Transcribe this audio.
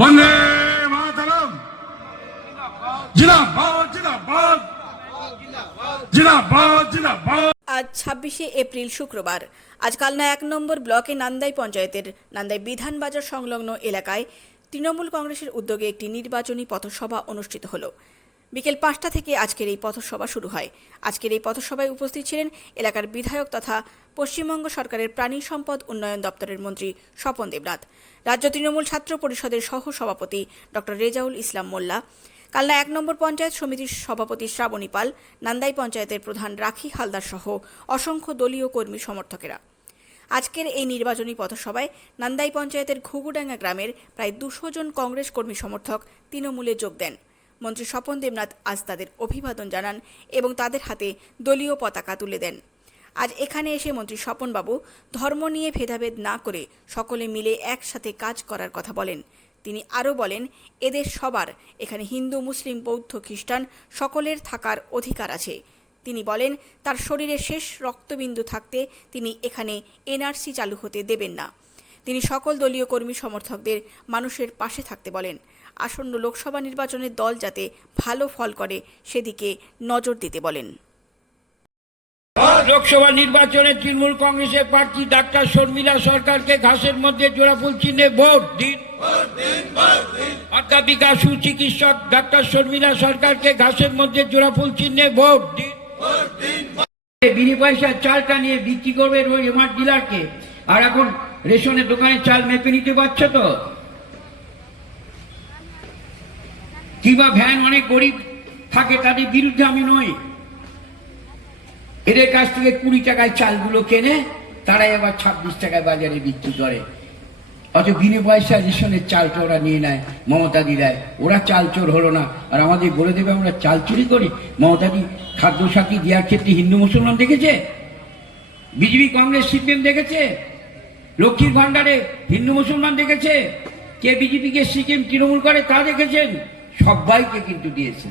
বন্দে জিন্দাবাদ জিন্দাবাদ। জিন্দাবাদ জিন্দাবাদ। আজ ছাব্বিশে এপ্রিল শুক্রবার। আজ কালনা এক নম্বর ব্লকে নান্দাই পঞ্চায়েতের নান্দাই বিধান বাজার সংলগ্ন এলাকায় তৃণমূল কংগ্রেসের উদ্যোগে একটি নির্বাচনী পথসভা অনুষ্ঠিত হলো। বিকেল পাঁচটা থেকে আজকের এই পথসভা শুরু হয়। আজকের এই পথসভায় উপস্থিত ছিলেন এলাকার বিধায়ক তথা পশ্চিমবঙ্গ সরকারের প্রাণী সম্পদ উন্নয়ন দপ্তরের মন্ত্রী স্বপন দেবনাথ, রাজ্য তৃণমূল ছাত্র পরিষদের সহ সভাপতি ডক্টর রেজাউল ইসলাম মোল্লা, কালনা এক নম্বর পঞ্চায়েত সমিতির সভাপতি শ্রাবণী পাল, নান্দাই পঞ্চায়েতের প্রধান রাখি হালদার সহ অসংখ্য দলীয় কর্মী সমর্থকেরা। আজকের এই নির্বাচনী পথসভায় নান্দাই পঞ্চায়েতের ঘুঘুডাঙ্গা গ্রামের প্রায় দুশো জন কংগ্রেস কর্মী সমর্থক তৃণমূলে যোগ দেন। মন্ত্রী স্বপন দেবনাথ আজ তাদের অভিবাদন জানান এবং তাদের হাতে দলীয় পতাকা তুলে দেন। আজ এখানে এসে মন্ত্রী স্বপনবাবু ধর্ম নিয়ে ভেদাভেদ না করে সকলে মিলে একসাথে কাজ করার কথা বলেন। তিনি আরও বলেন, এদের সবার এখানে হিন্দু, মুসলিম, বৌদ্ধ, খ্রিস্টান সকলের থাকার অধিকার আছে। তিনি বলেন, তার শরীরে শেষ রক্তবিন্দু থাকতে তিনি এখানে এনআরসি চালু হতে দেবেন না। তিনি সকল দলীয় কর্মী সমর্থকদের মানুষের পাশে থাকতে বলেন। আসন্ন লোকসভা নির্বাচনে দল যাতে ভালো ফল করে, সেদিকে নজর দিতে বলেন। লোকসভা নির্বাচনে তৃণমূল কংগ্রেসের প্রার্থী ডাক্তার শর্মিলা সরকারকে ঘাসের মধ্যে জোড়াফুল চিহ্নে ভোট দিন। অধ্যাপিকা সুচিকিৎসক ডাক্তার শর্মিলা সরকারকে ঘাসের মধ্যে জোড়াফুল চিহ্নে ভোট দিন। বিনি পয়সা চালটা নিয়ে বিক্রি করবে ওই এমার ডিলারকে। আর এখন রেশনের দোকানে চাল মেপে নিতে পারছ তো? কিংবা ভ্যান অনেক গরিব থাকে, তাদের বিরুদ্ধে আমি নই। এদের কাছ থেকে কুড়ি টাকায় চালগুলো কেনে, তারাই আবার ছাব্বিশ টাকায় বাজারে বিক্রি করে। অত বিনে পয়সা রেশনের চালটা ওরা নিয়ে নেয় মমতাদি দেয়। ওরা চাল চোর হলো না। আর আমাদের বলে দেবে, আমরা চাল চুরি করি। মমতাদি খাদ্য সাথী দেওয়ার ক্ষেত্রে হিন্দু মুসলমান দেখেছে? বিজেপি, কংগ্রেস, সিপিএম দেখেছে? লক্ষ্মীর ভান্ডারে হিন্দু মুসলমান দেখেছে? কে বিজেপিকে সিকিম তৃণমূল করে তা দেখেছেন? সবাইকে কিন্তু দিয়েছে।